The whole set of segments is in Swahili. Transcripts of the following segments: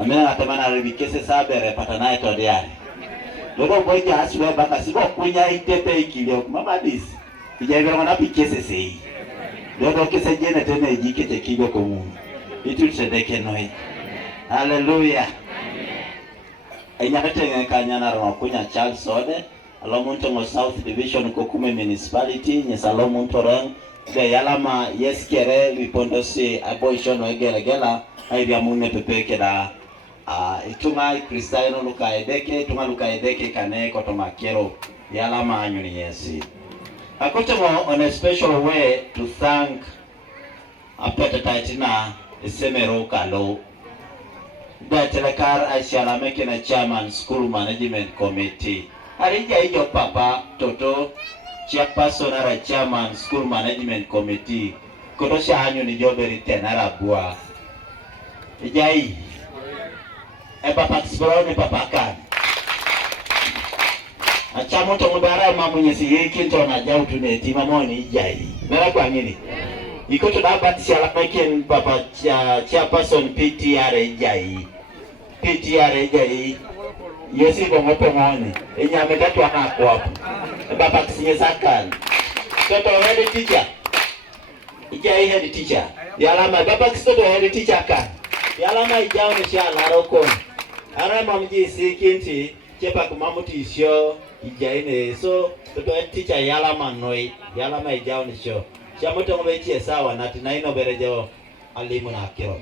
Amena atamana ribikese sabere patanaye todiari. Dodo boja aswe baka sibo kunya itepe ikilio mama disi. Ijaibe ngona pikese sei. Dodo kese jene tene jikete kigo komu. Itu tsedeke noi. Hallelujah. Enyakete kanyana ro kunya Charles Sode. Alomunto South Division Kokume Municipality Nyesalomunto ron de yalama yeskere lipondosi aboishono egelegela aidia munne pepeke da itunga Kristiano Lukaedeke tunga Lukaedeke kane kotomakero yalama anyuni yesi. Akotomo on a special way to thank apetatitina Isemero Kalo da telekar Aishala Mekena Chairman School Management Committee. Alija hiyo papa toto chairperson ara chairman School Management Committee kotosha hanyo ni joberi tenara bua ijai papa kisbrone papa kan achamo to mudara mamu nyesi yeki to na jau tuneti mamoni ijai mera kwa nini ikoto da batisha la meken papa chairperson PTR ijai Yesi bongope ngoni enyame tatu anako hapo baba kisinye sakani toto head teacher ijai head teacher yalama baba kisoto head teacher kan yalama ijao ni shala roko arama mjisi kinti chepa kumamuti isyo ijai ne so toto head teacher yalama noi yalama ijao ni syo chamoto ngobechi sawa na tinaino berejo alimu na akiro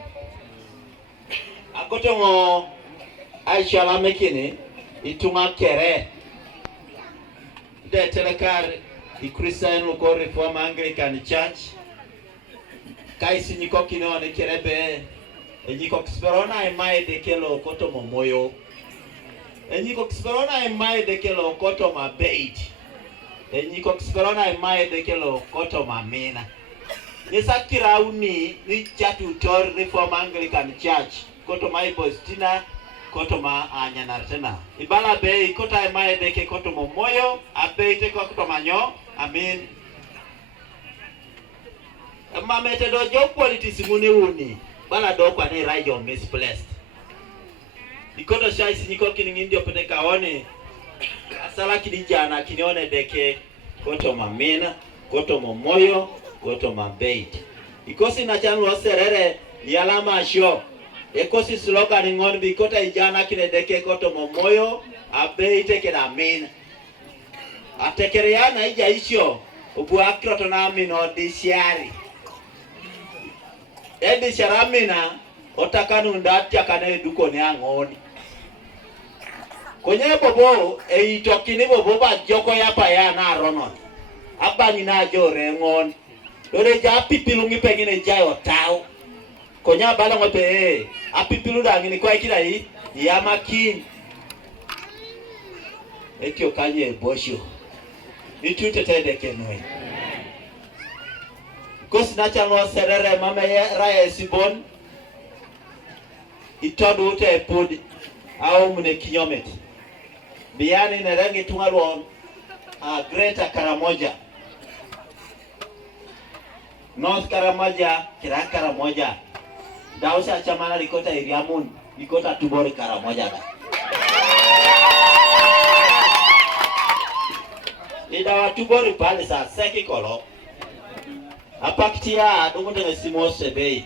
akotongo Aishala Mekene itunga kere de telekar the Christian Local Reform Anglican Church kaisi niko kinone kerebe enyiko kisperona emae dekelo koto momoyo enyiko kisperona emae dekelo koto mabeit enyiko kisperona emae dekelo koto mamena nisakira uni ni chatu tor Reform Anglican Church koto maibostina koto ma anyanartena ibala be kota emae deke koto momoyo abeite koto manyo amen mamete do jo politics muni uni bala do kwa ne rajo misplaced ikoto shaisi niko kiningi ndio peneka one asala kidijana kinione deke koto mamena koto momoyo koto mabeit ikosi na chanu serere yalama sho ekosi slogan ngon bi kota ijana kine deke koto momoyo abeite kena amen atekereana ija isho ubu akroto na amin odisiari edi sharamina otakanu ndati akane duko ni angoni konye bobo eitokini bobo ba joko yapa ya na ronon abani na jore ngon dore ja pipilungi pengine jayo tao konya bala ngope apipilu dangini kwa ikira hii ya makin ekyo kanye bosho itute tede kenwe kosi na chano serere mama raya sibon itodu ute podi au mune kinyomet biani nerengi tungalon Greta Karamoja North Karamoja kira Karamoja Dausa chamana likota iriamun likota tubori Karamoja da Ida tubori pale sa seki kolo apaktia dumunde ngesimo sebei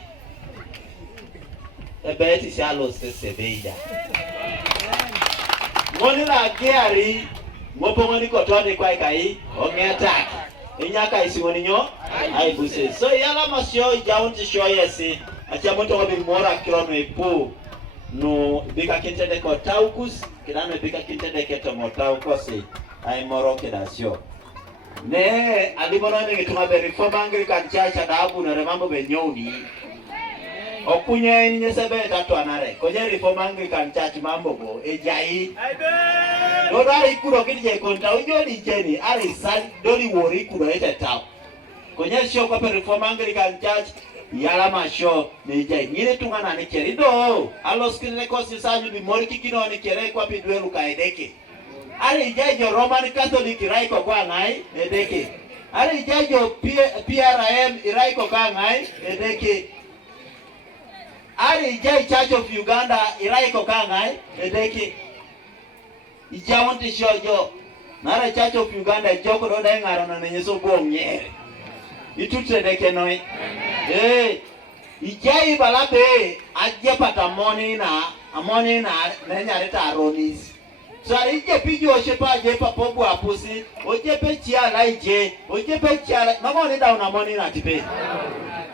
ebeti shalo sebeida ngoni la geari ngopo ngoni kotone kwa ikai ongeattack inyaka isimoni nyo ai buse so yala masyo ijaunti sho yesi achamoto wabi mora kirono ipu no bika kintende ko taukus kidano bika kintende keto motaukosi ai moro kedasyo ne alimono ne ngituma be Reform Anglican Church adabu na remambo be nyoni okunye ni nyesebe tatu anare konye Reform Anglican Church mambo go ejai doda ikuro kije konta ujoni jeni ari sali doli wori ikuro ete tao konye sho kwa Reform Anglican Church yala masho ne ejai nyine tungana ne kerido aloskine kosi sanyu bi mori kikino ne kere kwa pidwe Lukaedeke Ari ijajo Roman Catholic iraiko kwa ngai edeke. Ari ijajo PRM iraiko kwa ngai edeke. Ari Ijai Church of Uganda irai ko kangai edeki. Ijawonti shojo. Nara Church of Uganda joko do dai ngaro na nyeso bomye. Itutre deke noi. Ijai balabe aje pata money na nyare ta ronis. So ije pijo shepa je papobu apusi, oje pe chia laije, oje pe chia mama ni down na money na tipe.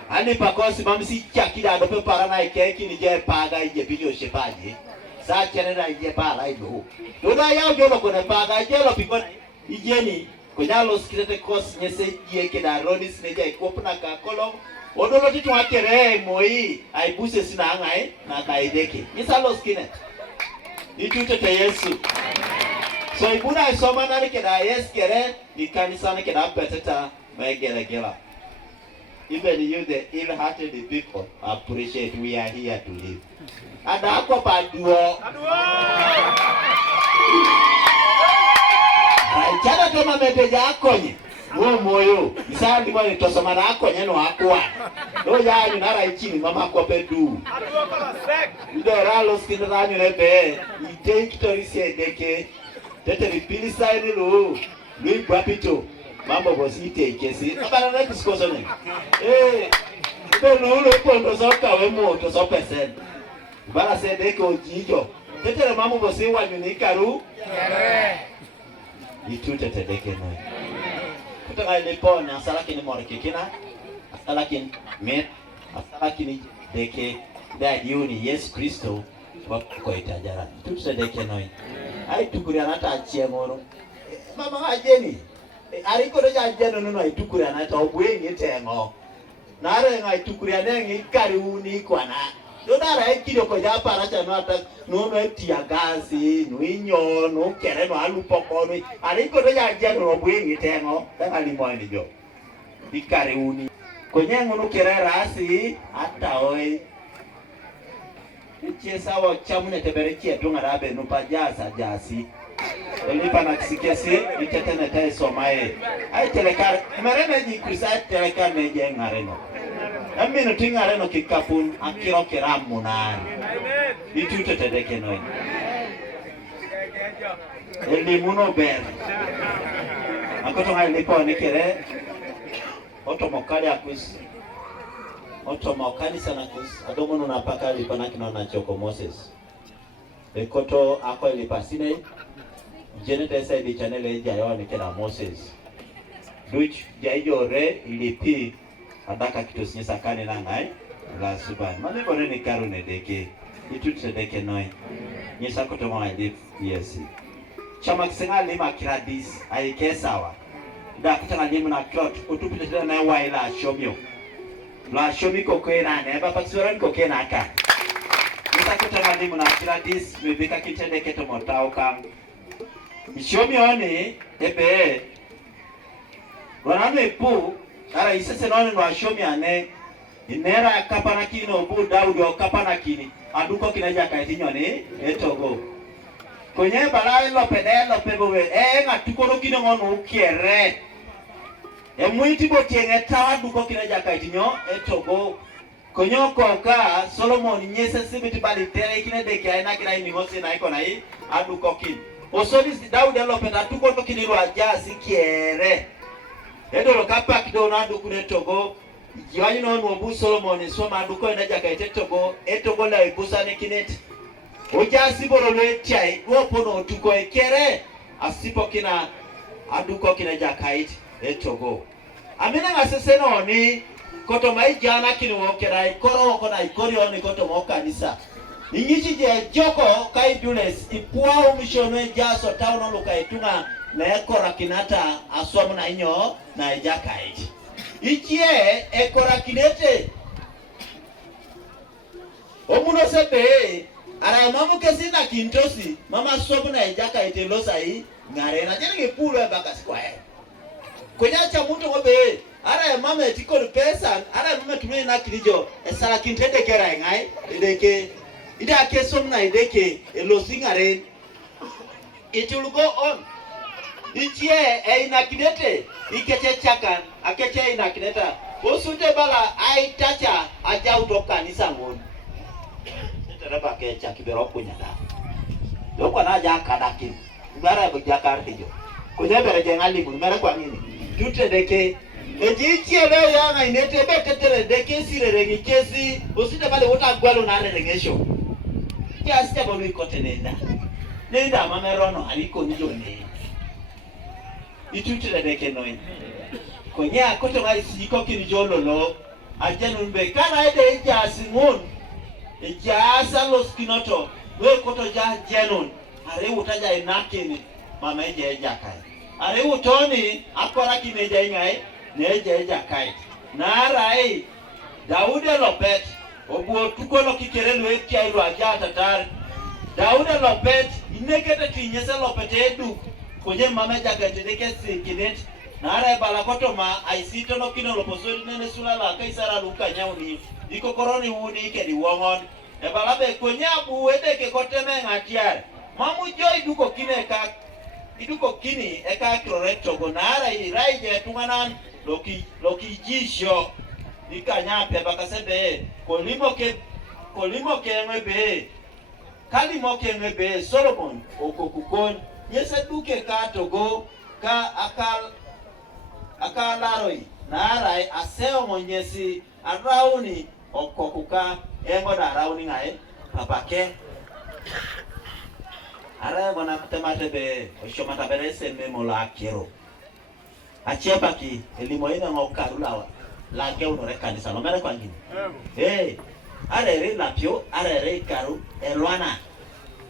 Ani pakosi mamsi chakida do pe para na keki ni je paga ije pijo shepa je. Sa chere na ije pa lai do. Do da yao jo ko na paga je lo piko ije ni ko nyalo skirete kos nyese je ke da ronis ne je ko puna ka kolong. Odolo titu akere moi ai buse sina ngai na kaideke. Misalo skine. Itute te Yesu. So ibuna isoma nani keda yes kere ikanisa na keda beteta megela. Even you the ill-hearted people appreciate we are here to live. Ada ako paduo. Ai chana toma meteja akonye. Wo moyo. Isandi mwa nitosoma na akonye no akwa. No ya yu nara ichini mama kwa pedu. Aduo kama sek. Ide ralo skina ranyo nebe. Ite kitori siye deke. Tete ripili saini lu. Lui guapito. Mambo bosi ite ikesi. Abana na kisikoso ne. Ide lulu ipo soka wemo toso pesen. Bala se deke ojijo. Tete le mambo bosi wanyunika ru. Itute te deke noi. Kutoka ilipon asala kini morikikina. Asala kini met. Asala kini deke. That you ni Yesu Kristo wako itajara. Tutse deke noi. Ai tukuria nata achie ngoro. Mama ajeni. Ariko doja ajeno nuno ai tukuria nata obwengi tengo. Nare ngai tukuria nengi kari uni kwana. Dodara ekido ko ja para cha nata no etia gazi, no inyo, no kere no alupoko no. Ariko doja ajeno obwengi tengo. Tanga limwani jo. Ikari uni. Konyengo no kere rasi hata oi. Chesa wa chamune teberechia tunga rabe nupajaza jasi. Elipa na kisikesi itete na tai somae. Ai telekar merene ji kusa telekar neje ngareno. Ami no tingareno kikapun akiro kiramu na. Itute tedeke noi. Elimuno ber. Akoto ngai lipo nikere. Otomokali akwisi. Otoma kanisa na kus adomo no napaka lipana kina na choko Moses ekoto ako lipasine jeneta sai di channel eja yo ni kina Moses duch jaijo re ilipi adaka kitos nyesa kane na ngai la suban mane bone ni karune deke itutse deke noi nyesa koto ma lip yes chama kisenga lima kiradis ai kesawa da kutana limu na klot utupite na waila shomyo la shomi kokena ne baba suran kokena ka nitakuta malimu na kiradis mebika kitende keto motao kam shomi one ebe wanane pu ara isese none no shomi ane inera kapana kino bu daudo kapana kini aduko kinaja kaitinyo ne etogo konye balai lo pedelo pebowe ngatukoro kino ngono ukiere Emuiti botienge tawa duko kinaja kaitinyo etogo konyoko ka Solomon nyese sibiti bali tere kine deke aina kina ini ngose na iko na hii aduko kin osoni Daudi alopeta tuko to kiniro aja sikiere edo lo kapa kido na duko netogo jiwanyi no nwobu Solomon soma aduko inaja kaitetogo etogo la ibusa ne kineti oja siboro le chai wopono tuko ekere asipo kina aduko kinaja kaiti etogo amina ngasese no ni koto mai jana kini wokera ikoro kona ikori oni koto mo kanisa ingichi je joko kai dules ipua umishono jaso tauno luka itunga na ekora kinata aswamu na inyo na ejakaiti ichie ekora kinete omuno sebe ara mamu kesina kintosi mama swamu na ejakaiti losai ngarena jenge pulu baka square Konyacha mtu ngobe ara mama etikolo pesa ara mama tumene na kilijo esala kintende kera ngai ideke ida kesom na ideke elosingare it will go on ichie ina kidete ikeche chakan akeche ina kideta osunde bala ai tacha aja utoka kanisa ngoni tereba ke chakibero kunya da loko na ja kadaki ngara go jakar tijo kunya bere jengali mun mere kwa nini tute deke ejichi ele ya na inete bete tere deke sire regi kesi usite bale wota gwalo na regesho ya sita bolu ikote nenda mamerono aliko njone itute deke noin konya koto ngai siko kini jololo ajenu mbe kana ede jasi ngun jasa los kinoto we koto ja jenun are utaja inakini mama eje jakai are utoni akora kineja ngai neje jakai narai Daude Lopet obuo tukolo kikerelu ekiairu aja tatar Daude Lopet inekete tinyese Lopet edu konye mama jakai tedeke sikinet narai balakoto ma aisito no kino loposori nene sula la kaisara luka nyauni iko koroni uni ikedi wongon e balabe konyabu wedeke koteme ngatiar mamu joy iduko kini eka correcto gonara iraije tunganan loki jisho ikanyape bakasebe kolimo ke ngebe kalimo ke ngebe Solomon okokukon yesa duke ka togo ka akalaroi narai aseo monyesi arauni okokuka engo da arauni ngae papake ara bona temate be oshomata berese memola akero achepaki elimo ina ngokarulawa la ke unore kanisa no mere kwangini arere lapio arere karu elwana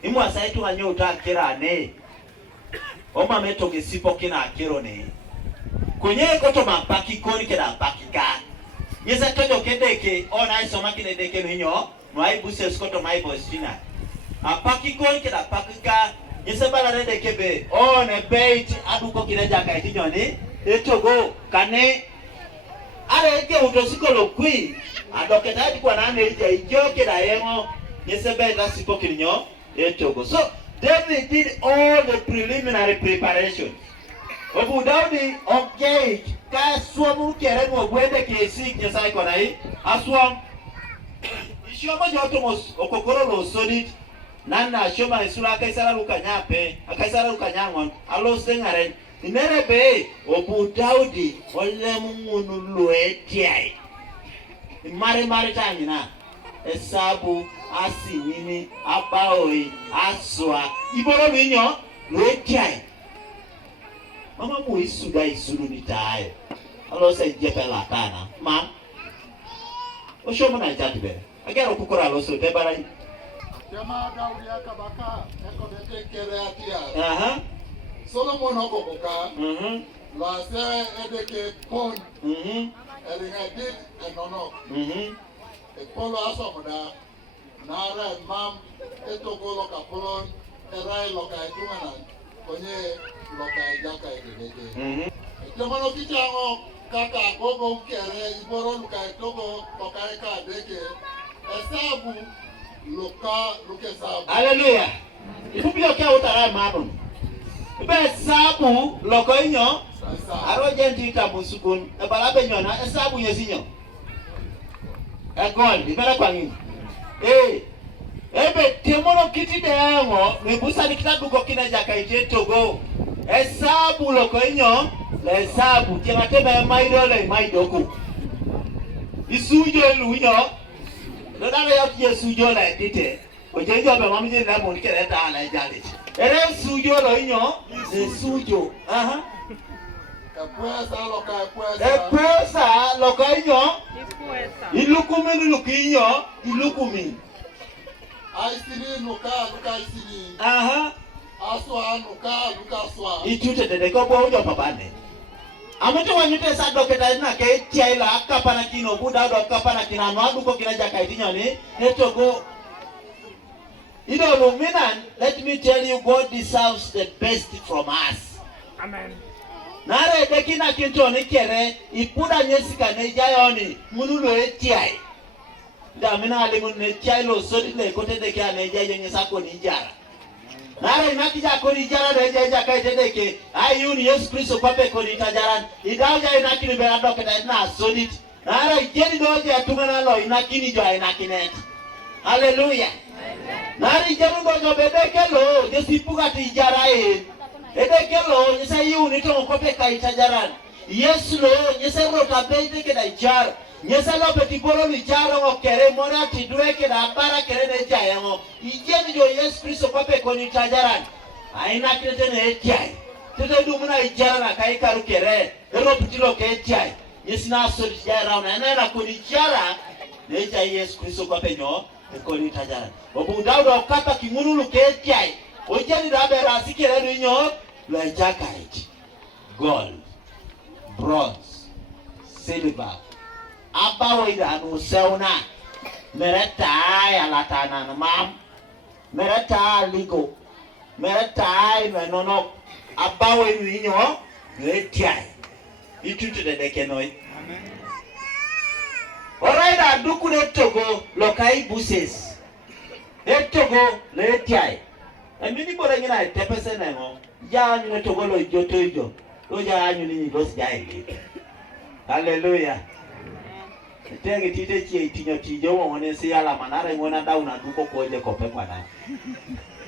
imwa saitu anyo utakira ne oma metoke sipo kina akero ne kwenye koto mapaki koni keda pakika yesa tojo kedeke ona isoma kine deke ninyo no ai buse skoto mai bostina apaki koni keda pakika yesa balare deke be one bait aduko kine jaka etinyoni etogo kane are ke utosikolo kui adoketa kwa nane ije ijoke da yengo yesa beta sipo kinyo etogo. So David did all the preliminary preparations. Obu Daudi okay ka suamu kere mo gwede ke sik nyasai kona yi asuam ishoma jotomos okokoro lo sodit nana shoma isura kaisara lukanyape akaisara lukanyangon alo sengaren inerebe obu Daudi ole mungunu luetiai mare tanyina esabu asinini abaoi aswa iboro minyo luetiai mama mu isuda isuru nitaye alo se jepela kana ma oshomo na jatibe agero kukora lo so tebara Jama Daudi akabaka eko dete kere atia Solomon okokoka la se edeke pon elinga dit enono polo asomoda nara mam etogolo kapolon erai loka etungana konye loka jaka edeke jamano kichango kaka gogo kere iboro luka etogo loka eka deke esabu luke sabu hallelujah ikubyo kya utara mabon ibe sabu loko inyo arojenti kabusukun ebalabe nyona esabu yesinyo egol ibere kwangini ebe temono kitide yango nibusa nikitaduko kina jaka itetogo esabu loko inyo le esabu timatebe maidoku isujo luinyo dodana yaki isujo la dite ojenjo be mamije na mo nikere ta ala jale ere sujo lo inyo sujo Epesa loko inyo ilukumi lukinyo ilukumi aisiri luka isiri aswa luka aswa itute dede ko bo ujo papane amoto wanyute sa doketa na ke tiaila akapana kino buda do akapana kina no aduko kina jaka itinyo ni etogo ido luminan. Let me tell you, God deserves the best from us. Amen. Nare dekina kinto ni kere ipuda nyesika ne jayoni munulo etiai damina alimun ne chailo sodi le kote de kya ne jayo nyesako ni jara nare nakija ko ni jara de jaja kai tedeke ayun Yesu Kristo pape ko ni tajaran idaja inakini be adoketa na sodi nare jeni doje atungana lo inakini jo inakinet. Hallelujah. Nari jaru go bedekelo jesipuga ti jarae. Edekelo nyesa yuni to kope kai tajaran. Yes lo nyesa rota bete ke da jar. Nyesa lo beti bolo ni jaro ngo kere mona ti dueke da bara kere ne jayango. Ije jo Yesu Kristo kope koni tajaran. Aina kete ne ejai. Tete du muna ijara kai karu kere. Ero pitilo ke ejai. Nyesi na so jara na koni jara. Ne jai Yesu Kristo kope nyo koni tajaran. Obu Dauda kapa kingululu ke ejai. Ojeni da bera sikere du nyo lo jakait. Gold, bronze, silver. Abawo ida no seuna mereta ya latana na mam mereta ligo mereta menono abawo inyo retia itutu de dekenoi oraida duku de togo lokai buses de togo retia emini bora ngina tepese na ngo ja anyu ne togo lo jotojo lo ja anyu ni los jai. Hallelujah. Tenge tite chie tinyo tijo wone si ala manara ngona dauna duko koje kope kwana.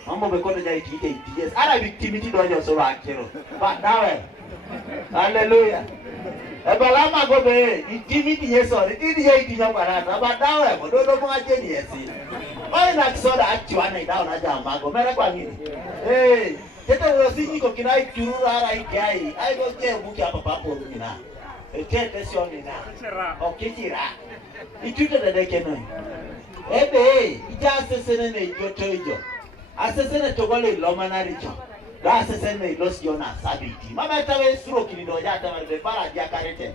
Mambo bekoto ja tite tije. Ara victimity dojo so akero. Ba dawe. Hallelujah. Ebalama gobe victimity yeso. Tite je tinyo kwana. Ba dawe bododo mo ajeni yesi. Oi na kisoda achwa na dauna jamba go mere kwa ngini. Tete urosinyi ko kinai turura ara ikai. Ai go je buki hapa papo ngina. Tete sio nina. Okitira. Ituta da dekeno. Ebe, ija asesene ne jotojo. Asesene togole lomana richo. Da asesene los Jona sabiti. Mama tawe suro kilido ya tawe de para dia karete.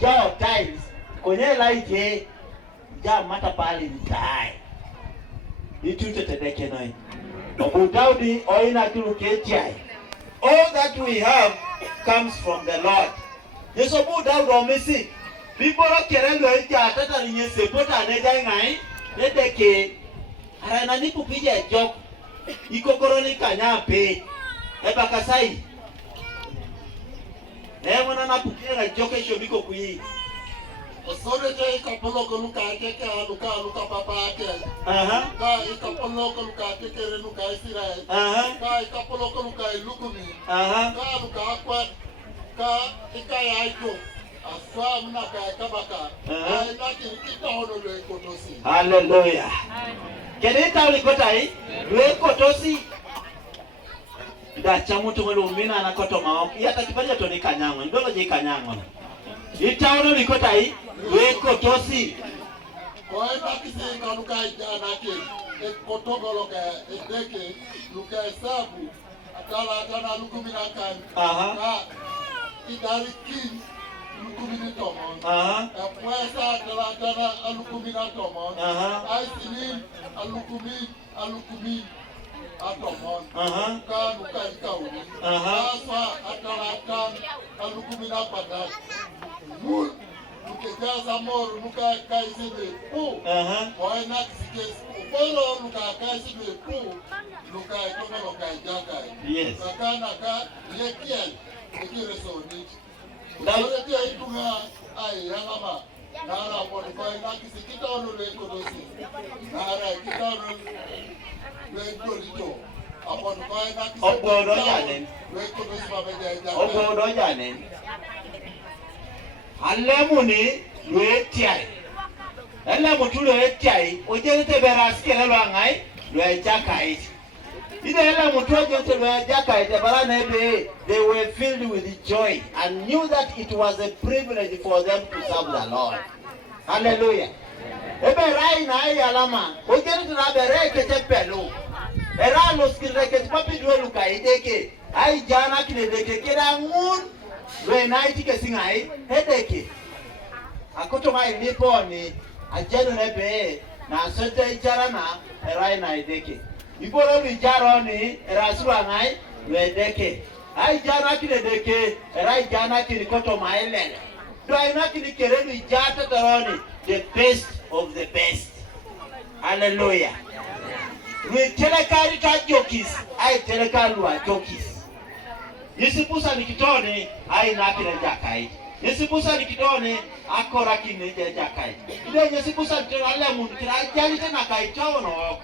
Jao tiles kwenye laije ja mata pali mtai. Ituta da dekeno. Obu Daudi oina kiluketiai. All that we have comes from the Lord. Yeso bu Daudi omisi. Biboro kerelo eja tata ninye sepota neja ngai nedeke arana ni pupije jok ikokoro ni kanyape ebakasai mwana na pupira joke shobiko kui osore je ikapoloko luka keke luka papa ake ka ikapoloko luka keke luka Israel ka ikapoloko luka lukumi ka luka akwa ka ikaya aiko. Hallelujah. Kenita ulikotai kotosi da chamutu mwelo umina anakoto maoki yata kipaja toni kanyango ndolo je kanyango itaono ulikotai kotosi kwa kise kanuka janake kotogo loka edeke luka hesabu atala lukumina kan na idariki Lukumini tomon. Puesa dala alukumina tomon. Aisinim alukumi atomon. Ka nuka ikauni. Aswa atalatan alukumina padat. Mul nukejaza moru nuka kaisime pu. Moena kisikes polo nuka kaisime pu. Nuka itoka nuka jakai. Yes. Sakana ka yekiel ikiresoni. Ndawole tia itunga ai yangama nara poni koi na kisikita ono le kodosi nara kita ono le kodito apon koi na kisikita obodo janen le kodosi mabeja jaga obodo janen alemuni lwetiai elemu tu lwetiai ojerete beraskele lwangai lwejakai. They were filled with joy and knew that it was a privilege for them to serve the Lord. Hallelujah. Ebe na alama. Ojeri tuna bere kete pelu. Era los kireke papi duwe luka ideke. Ai jana kile deke kira ngun. We na itike singai hedeke. Akoto mai nipo ni ajenu nebe na sote ijara na era na ideke. Iboro bi jaro ni rasua ngai wedeke ai jana kile deke rai jana kile koto maelele do ai na kile kere bi jata taroni the best of the best. Hallelujah. We telekari ta jokis ai telekaru a jokis yisipusa nikitone ai na kile jakai yisipusa nikitone akora kine jakai ile yisipusa tena ale mundu kira jali tena kai tono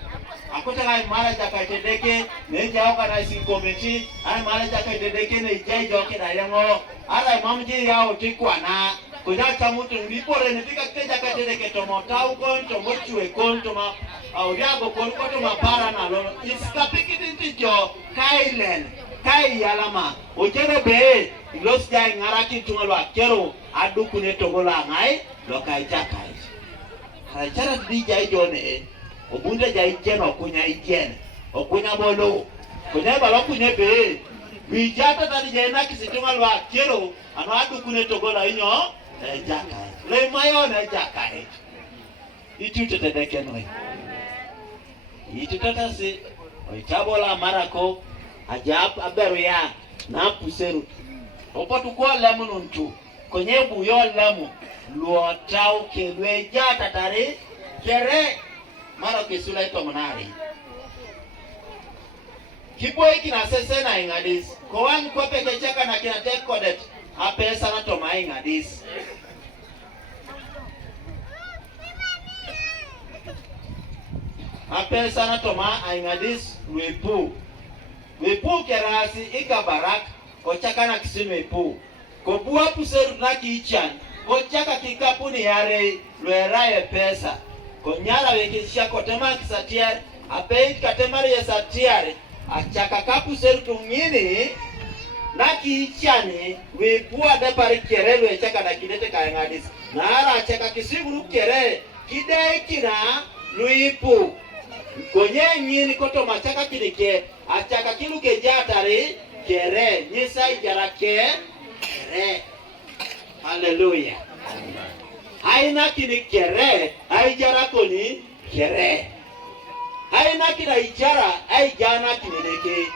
Akota ngai mara jaka tedeke ne jao kana si committee ai mara jaka tedeke ne jai joke da yango ala mamji yao tikwana kuja chamutu ndipore ne pika keja ka tedeke to motau kon to mochue kon to ma au yago kon ko to mapara na lo iskapiki tinjo kailen kai yalama ojere be los jai ngaraki tungalwa kero adukune to gola ngai lo kai jakai ha chara di jai jone obunde jai jeno kunya ijene okunya bolo kunya balo kunya be bijata tadi jena kisitungalwa kero ano adukune to gola inyo jakai le mayo na jakai itu tetedeke noi itu tatasi oitabola marako ajab aberu ya na puseru opatu kwa lemu nuntu konye buyo lemu luotau kelwe jata tare kere mara kesula ito munari kiboy kina sese na ingadis ko wan ko peke chaka na kina take kodet apesa na to mai ingadis apesa na to ma ingadis wepu kerasi ikabarak ko chaka na kisinu wepu ko buwa puseru na kichan ko chaka kikapu ni yare lweraye pesa ko nyala wekisha ko tema kisatiare ape katemari ya satiare achaka kapu seru tungini na kichani wepuwa depari kerelwe chaka na kidete kayangadis na ara achaka kisiguru kere kide kina luipu konye nyini koto machaka kidike achaka kiluke jatari kere nyisa ijara kere haleluya haina kini kere haijara koni kere haina kina ijara haijana kini neke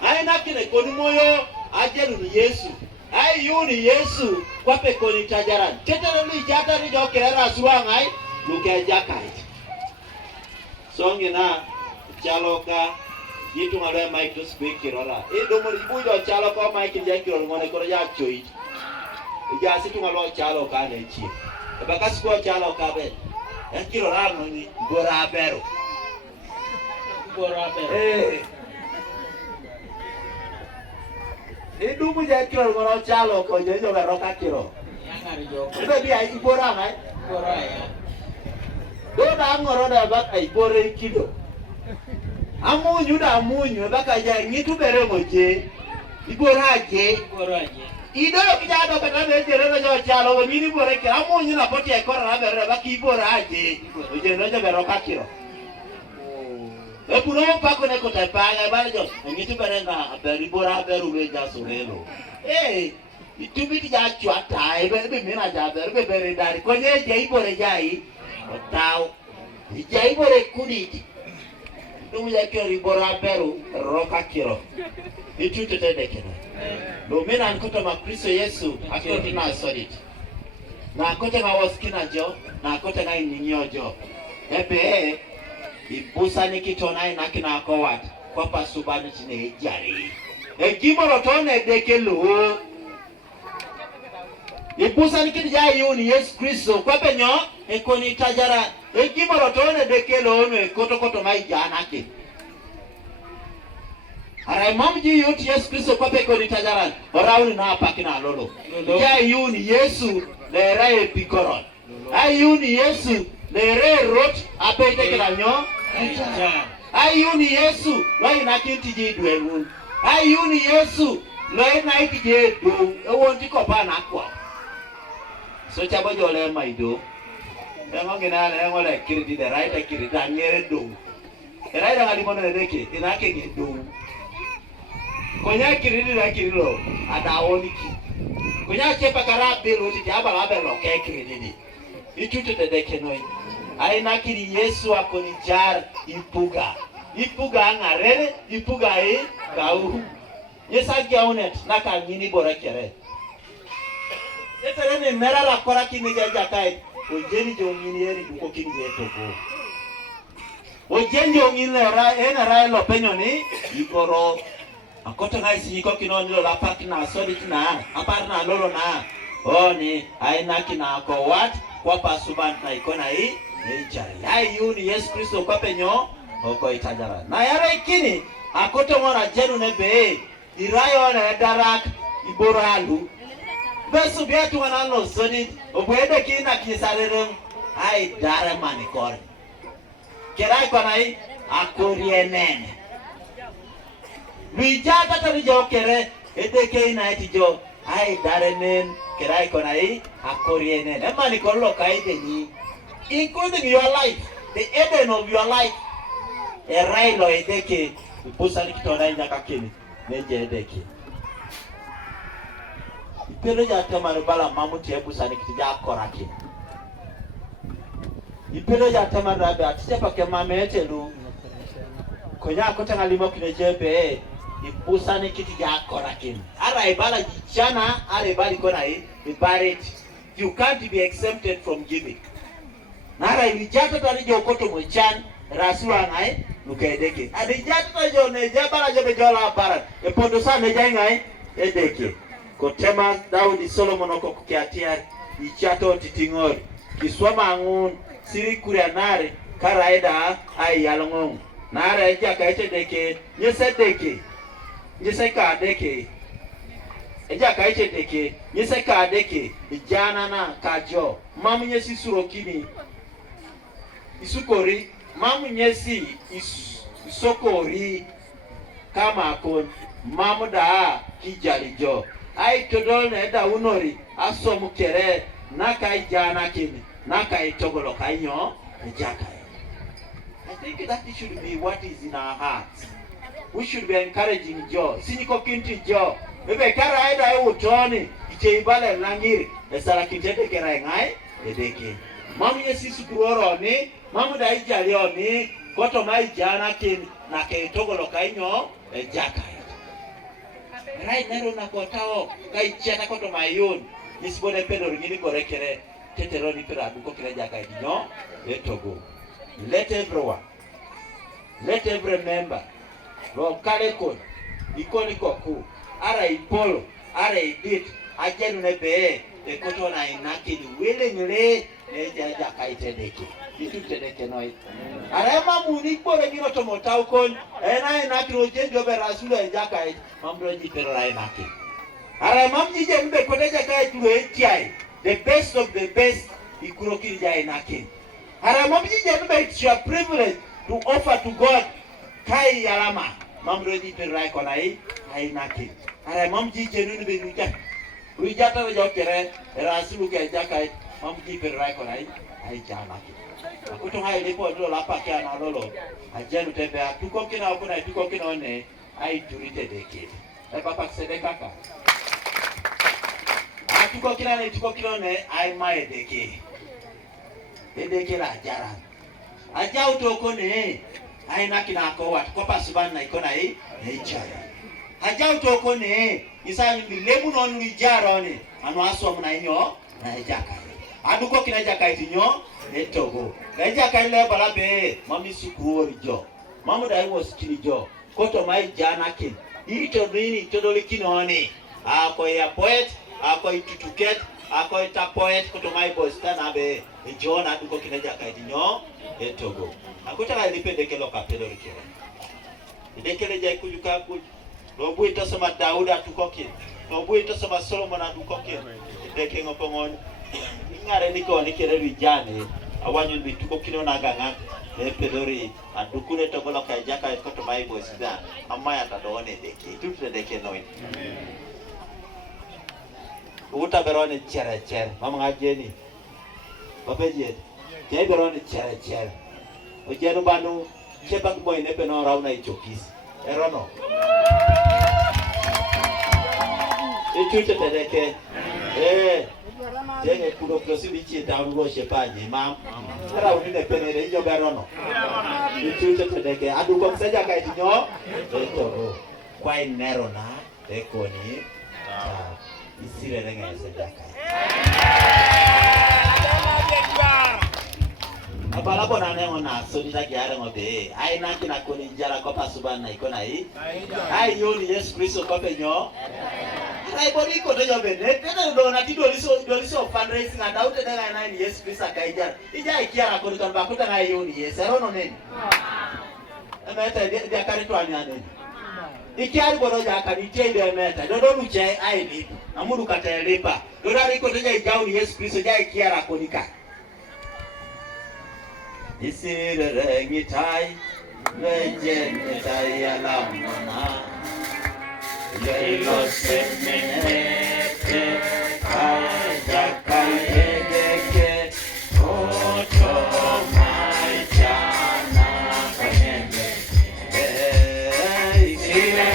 haina kini koni moyo ajelu ni Yesu hayu ni Yesu kwape koni tajara tetelo ni jata ni jo kere rasuwa ngai luke jakai songi na chaloka yitu ngaloe mic to speak kirora domo ibujo chaloka mic jakiro ngone koro ya choi ija situ ngalo chaloka ne chi bakasi kwa chaloka be yakiro rano ni gorabero dumu jakiro ngoro chaloka nyenyo garoka kiro yangari jo ibe bi ai ibora ngai ibora ya doda ngoro da bak ai bore kido amunyu da amunyu baka ja ngitu bere moje iboraje idolo kijado kata bejere no chalo mini bore kira amunyu na poti e kora bere baki iboraje oje no je bero kakiro e puno pako ne ko tapanga bale jo ngitu bere na bere ibora beru be ja sorelo itubiti ja chwata e be mina ja bere dari konye je ibore jai otao je ibore kuditi dumu ya kiro ibora beru roka kiro itu tetedeke no mena nkoto makristo Yesu akoti na solid na akote na waskina jo na akote na ininyo jo ebe ibusa nikitona ina kina akowat kwa pasubani chine jari egimoro tone dekelo ibusa nikitija yuni Yesu Kristo kwa penyo ekoni tajara egimoro tone dekelo ono ekoto mai jana ke ara mamji yuti Yesu Kristo kwa peko ni tajaran orauni na hapa kina lolo ya yuni Yesu lere pikoron ayuni Yesu lere rot apete kila nyo ayuni Yesu loi na kinti jidwenu ayuni Yesu loi na ikije do ewonti ko pa na kwa so chabo jole maido engo gina le engo le kiridi de raita kirida nyere do raita ngali mono deke inake gido konya kiridi na kirilo adaoniki konya chepa karabe loti jaba labe lo ke kiridi itute dedeke noi aina kiri Yesu akoni jar ipuga ngarere ipuga kau yesa gaunet naka nyini bora kere etere ne mera la kora kini jaja kai ojeni jongini eri duko kini jetoko ojenjo ngile ra lo penyo ni ikoro akota ngai siko kinoni lo la partner solid na apartner lolo na oni aina kina ko what kwa pasuban na ikona hii jari ai yuni Yesu Kristo kwa penyo oko itajara na yara ikini akoto mona jenu ne be irayo na darak iboralu besu biatu wanano soni obwede kina kisarerem ai dare manikore kerai konai akorienene Wijata tari jo kere edeke ina etijo ai darenen kerai konai akorienene emani kollo kaideni including your life the eden of your life erailo edeke busani kitona nyaka kini neje edeke ipelo ja temano bala mamuti ebusani kitija koraki ipelo ja temano rabe atisepa ke mametelu konya kotanga limo kinejebe ibusani kitija koraki ara ibala jana ara ibali kona ibarit you can't be exempted from giving nara ilijata tari okoto mochan rasuwa ngai nukedeke adijata tajo ne jabara jobe jola barat e pondo sa ne jangai edeke kotema Daudi Solomon okokiatia ichato titingor kiswama ngun siri kurianare karaida ai yalongong nara ejaka etedeke nyesedeke nyeseka deke ejaka etedeke nyeseka deke jana na kajo mamu nyesi surokini isukori mamu nyesi isokori kama kon mamu da kijalijo ai todol ne da unori asomu kere nakai jana kini nakai togolo kanyo ejaka. I think that should be what is in our hearts. We should be encouraging joy. Siniko kinti joy. Ebe kara aida e utoni iche ibale langiri esala kitete kera ngai edeke. Mamu yesi sukuoro ni mamu da ijali oni koto mai jana kini nakai togolo kanyo ejaka. Right nero na kotao kai chata koto mayon nisibone pendo ringini korekere teteroni pera buko kile jaka idinyo etogo. Let every member lo kale kon ikoni koku ara ipolo ara idit ajenu nebe ekoto na inakini wele nyele eja jaka itedeke itu tedeke noi ara mamu ni pole ngino tomotau kon ena inakiro jenjo be rasulu ejaka mamro jipero la inakini ara mamji je mbe kote jaka itu etiai the best of the best ikurokiri ja inakini ara mamji je mbe it's your privilege to offer to God kai yalama mamro jipero la kona inakini ara mamji je nunu be nuja ujata na jokere rasulu ke jaka mamji jipero la kona jamaki akuto hai lipo ndo lapa kia na lolo ajenu tembe tuko kina okuna tuko kina one ai turite deke e papa sede kaka tuko kina one ai mai deke edeke la jara aja utoko ne ai na kina ko wat ko pasuban na ikona chaya aja utoko ne isa ni lemu no ni jara ne anu aso mu na inyo na ejaka aduko kina jaka itinyo etogo kaja kaile balabe mami sukuri jo mamu dai was kini jo koto mai jana kin ito nini todoli kinoni ako ya poet ako itutuket ako ita poet koto mai boys kana be jona aduko kina jaka itinyo etogo akota alipende kelo kapelo kile idekele jai kujuka ku lobu itasema Dauda tukoke lobu itasema Solomon adukoke ideke ngopongon ngare niko nikere vijane awanyu bituko kino naganga pedori adukune togola ka jaka koto bible sida amaya tadone deke tutre deke noin uta berone chere mama ngajeni babeje je berone chere ojenu banu cheba boy ne peno rauna ichokis erono tutre deke Jenge kudo klosi bichi taungo shepaji mam kara unine penere ijo berono ichute tedeke aduko mseja kaitinyo etoro kwa inero na ekoni isire renga seja kai abala bona nengo na so ni taki are ngobe ai na kina koni jara ko pasubana ikona ai yoni Yesu Kristo ko penyo ai bodi ko dojo bene tena do na tido liso fundraising and out tena na ni Yesu Kristo kaija ija ikiara ko kan bakuta na yoni Yesu rono neni meta dia kare to anyane ikiari bodo ja kan ite de meta dodo luche ai ni amudu kata lepa dodo riko teja igau ni Yesu Kristo ja ikiara konika isire ngitai lejen tai alamana yelo semenete aja kaideke oto maijana kanyende isire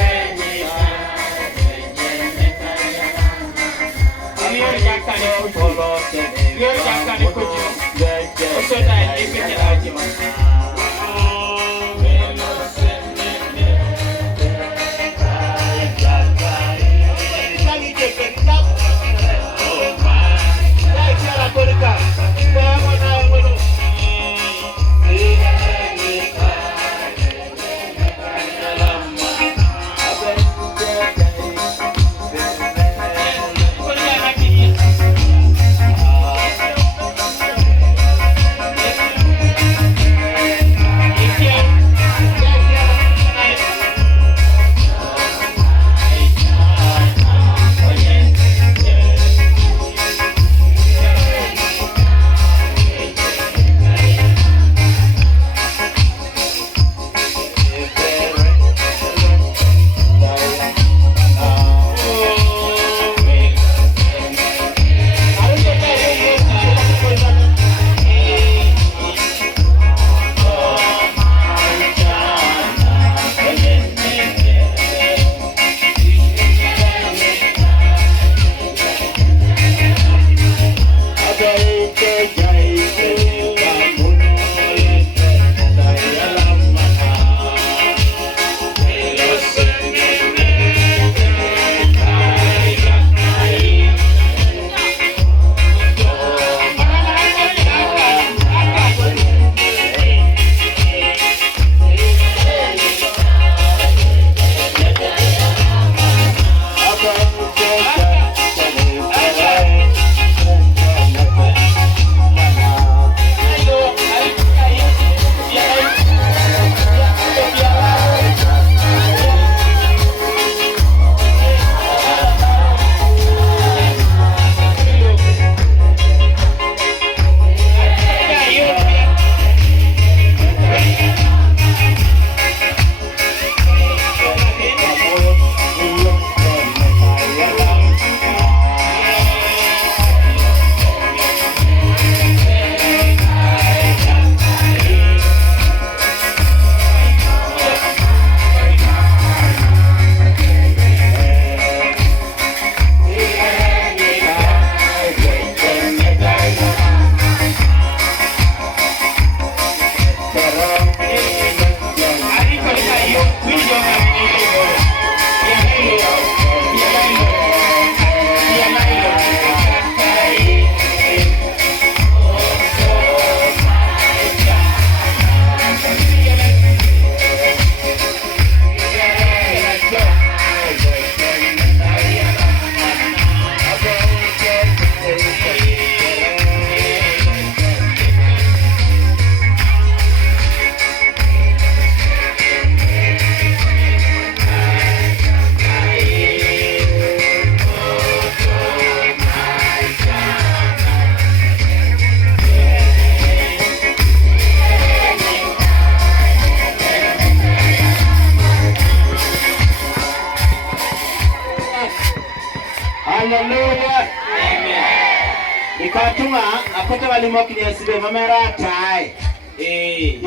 Hallelujah. Amen. Ikatuma akota walimoki yasibe mamera tai.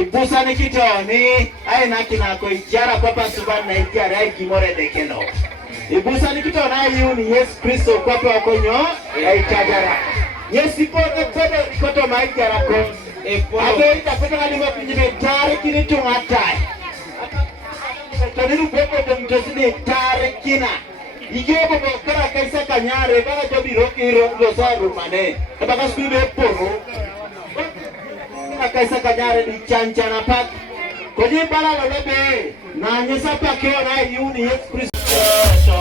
Ibusa ni kitoni ai nakina ko ijara kwa pasuban na ijara ai kimore dekeno. Ibusa ni kitoni ai yuni Yesu Kristo kwa kwa konyo ai chajara. Yesu pote pote koto maijara ko. Ado ikafika walimoki nyibe tare kinitu ngatai. Taniru boko demtosini tare kina. Ijobo kara kaisa kanyare baka jobi iro losaru mane baka skube poro kaisa kanyare di chanchana pak koji bala lolebe na nyesa pakeo na yuni Yesu Kristo